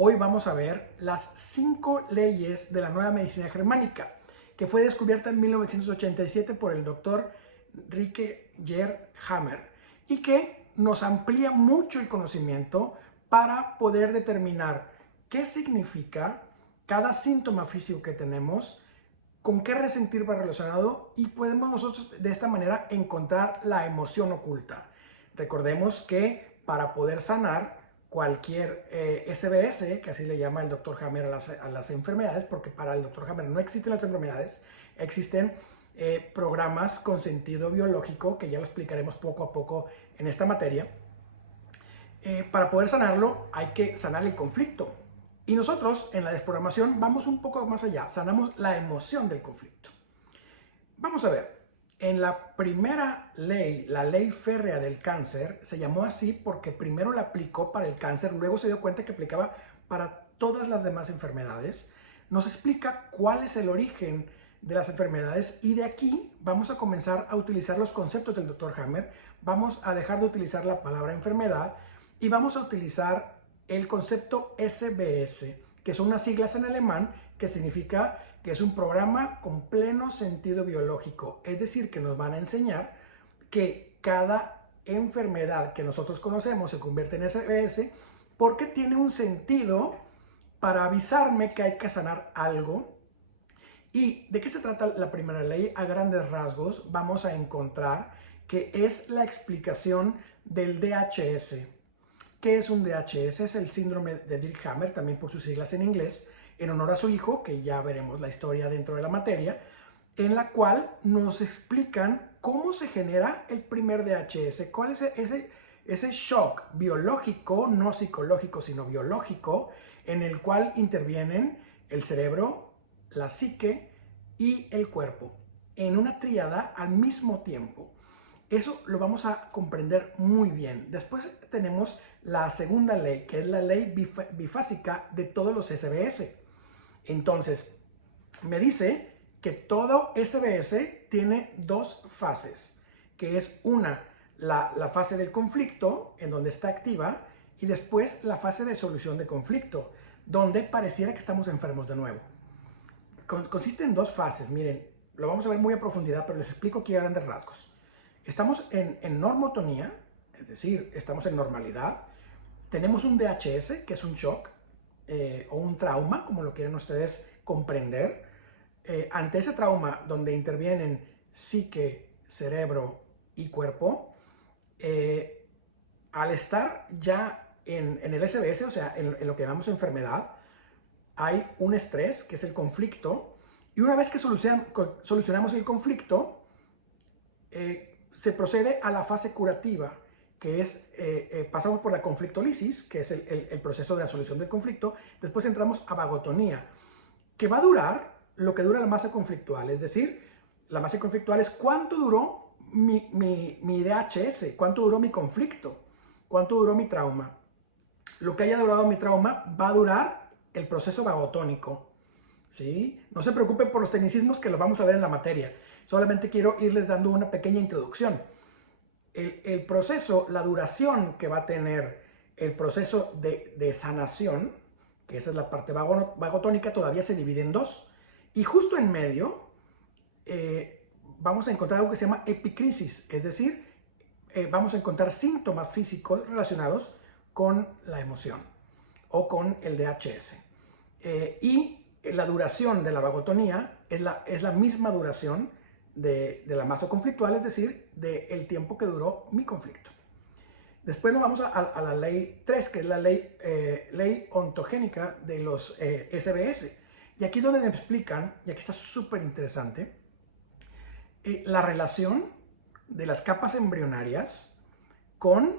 Hoy vamos a ver las 5 leyes de la nueva medicina germánica, que fue descubierta en 1987 por el doctor Rike Hammer y que nos amplía mucho el conocimiento para poder determinar qué significa cada síntoma físico que tenemos, con qué resentir va relacionado y podemos nosotros de esta manera encontrar la emoción oculta. Recordemos que para poder sanar cualquier SBS, que así le llama el doctor Hammer a las enfermedades, porque para el doctor Hammer no existen las enfermedades, existen programas con sentido biológico, que ya lo explicaremos poco a poco en esta materia. Para poder sanarlo hay que sanar el conflicto. Y nosotros en la desprogramación vamos un poco más allá, sanamos la emoción del conflicto. Vamos a ver, en la primera ley, la ley férrea del cáncer, se llamó así porque primero la aplicó para el cáncer, luego se dio cuenta que aplicaba para todas las demás enfermedades. Nos explica cuál es el origen de las enfermedades y de aquí vamos a comenzar a utilizar los conceptos del Dr. Hammer, vamos a dejar de utilizar la palabra enfermedad y vamos a utilizar el concepto SBS, que son unas siglas en alemán que significa que es un programa con pleno sentido biológico, es decir, que nos van a enseñar que cada enfermedad que nosotros conocemos se convierte en SBS porque tiene un sentido para avisarme que hay que sanar algo. ¿Y de qué se trata la primera ley? A grandes rasgos vamos a encontrar que es la explicación del DHS. ¿Qué es un DHS? Es el síndrome de Dirkhammer, también por sus siglas en inglés, en honor a su hijo, que ya veremos la historia dentro de la materia, en la cual nos explican cómo se genera el primer DHS, cuál es ese shock biológico, no psicológico, sino biológico, en el cual intervienen el cerebro, la psique y el cuerpo, en una tríada al mismo tiempo. Eso lo vamos a comprender muy bien. Después tenemos la segunda ley, que es la ley bifásica de todos los SBS. Entonces, me dice que todo SBS tiene dos fases, que es una, la fase del conflicto, en donde está activa, y después la fase de solución de conflicto, donde pareciera que estamos enfermos de nuevo. Consiste en dos fases, miren, lo vamos a ver muy a profundidad, pero les explico aquí a grandes rasgos. Estamos en normotonía, es decir, estamos en normalidad. Tenemos un DHS, que es un shock o un trauma, como lo quieren ustedes comprender. Ante ese trauma, donde intervienen psique, cerebro y cuerpo, al estar ya en el SBS, o sea, en lo que llamamos enfermedad, hay un estrés, que es el conflicto, y una vez que solucionamos el conflicto, se procede a la fase curativa, que es, pasamos por la conflictolisis, que es el proceso de la solución del conflicto, después entramos a vagotonía, que va a durar lo que dura la masa conflictual, es decir, la masa conflictual es cuánto duró mi DHS, cuánto duró mi conflicto, cuánto duró mi trauma. Lo que haya durado mi trauma va a durar el proceso vagotónico, ¿sí? No se preocupen por los tecnicismos, que lo vamos a ver en la materia. Solamente quiero irles dando una pequeña introducción. El proceso, la duración que va a tener el proceso de sanación, que esa es la parte vagotónica, todavía se divide en dos. Y justo en medio vamos a encontrar algo que se llama epicrisis, es decir, vamos a encontrar síntomas físicos relacionados con la emoción o con el DHS. Y la duración de la vagotonía es la misma duración de la masa conflictual, es decir, del tiempo que duró mi conflicto. Después nos vamos a la ley 3, que es la ley ontogénica de los SBS. Y aquí donde me explican, y aquí está súper interesante, la relación de las capas embrionarias con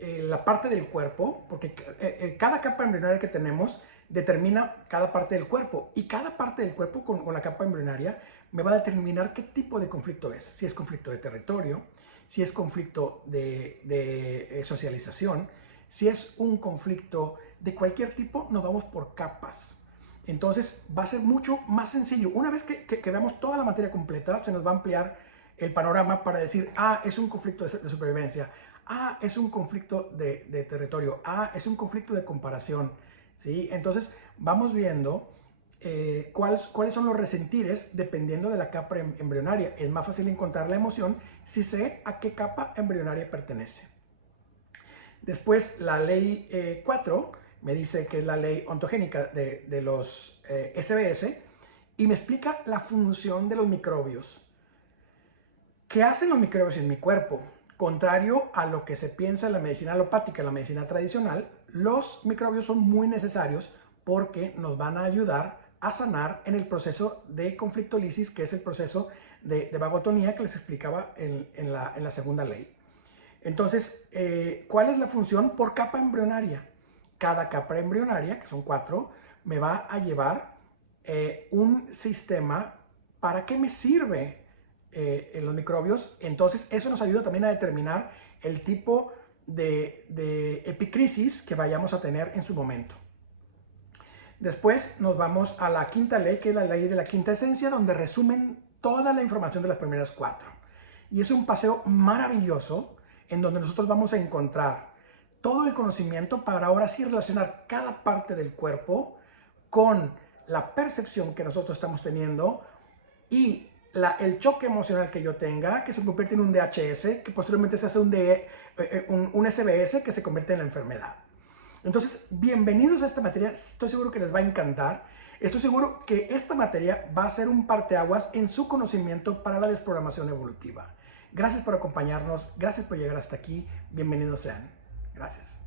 la parte del cuerpo, porque cada capa embrionaria que tenemos determina cada parte del cuerpo, y cada parte del cuerpo con la capa embrionaria me va a determinar qué tipo de conflicto es, si es conflicto de territorio, si es conflicto de socialización, si es un conflicto de cualquier tipo. Nos vamos por capas. Entonces va a ser mucho más sencillo. Una vez que veamos toda la materia completa, se nos va a ampliar el panorama para decir, ah, es un conflicto de supervivencia, Ah, es un conflicto de territorio. Ah, es un conflicto de comparación. ¿Sí? Entonces vamos viendo cuáles son los resentires dependiendo de la capa embrionaria. Es más fácil encontrar la emoción si sé a qué capa embrionaria pertenece. Después, la ley 4 me dice que es la ley ontogénica de los SBS y me explica la función de los microbios. ¿Qué hacen los microbios en mi cuerpo? Contrario a lo que se piensa en la medicina alopática, en la medicina tradicional, los microbios son muy necesarios porque nos van a ayudar a sanar en el proceso de conflictolisis, que es el proceso de vagotonía que les explicaba en la segunda ley. Entonces, ¿cuál es la función por capa embrionaria? Cada capa embrionaria, que son 4, me va a llevar un sistema. ¿Para qué me sirve en los microbios? Entonces, eso nos ayuda también a determinar el tipo de epicrisis que vayamos a tener en su momento. Después nos vamos a la quinta ley, que es la ley de la quinta esencia, donde resumen toda la información de las primeras 4. Y es un paseo maravilloso en donde nosotros vamos a encontrar todo el conocimiento para ahora sí relacionar cada parte del cuerpo con la percepción que nosotros estamos teniendo y el choque emocional que yo tenga, que se convierte en un DHS, que posteriormente se hace un SBS, que se convierte en la enfermedad. Entonces, bienvenidos a esta materia, estoy seguro que les va a encantar. Estoy seguro que esta materia va a ser un parteaguas en su conocimiento para la desprogramación evolutiva. Gracias por acompañarnos, gracias por llegar hasta aquí, bienvenidos sean. Gracias.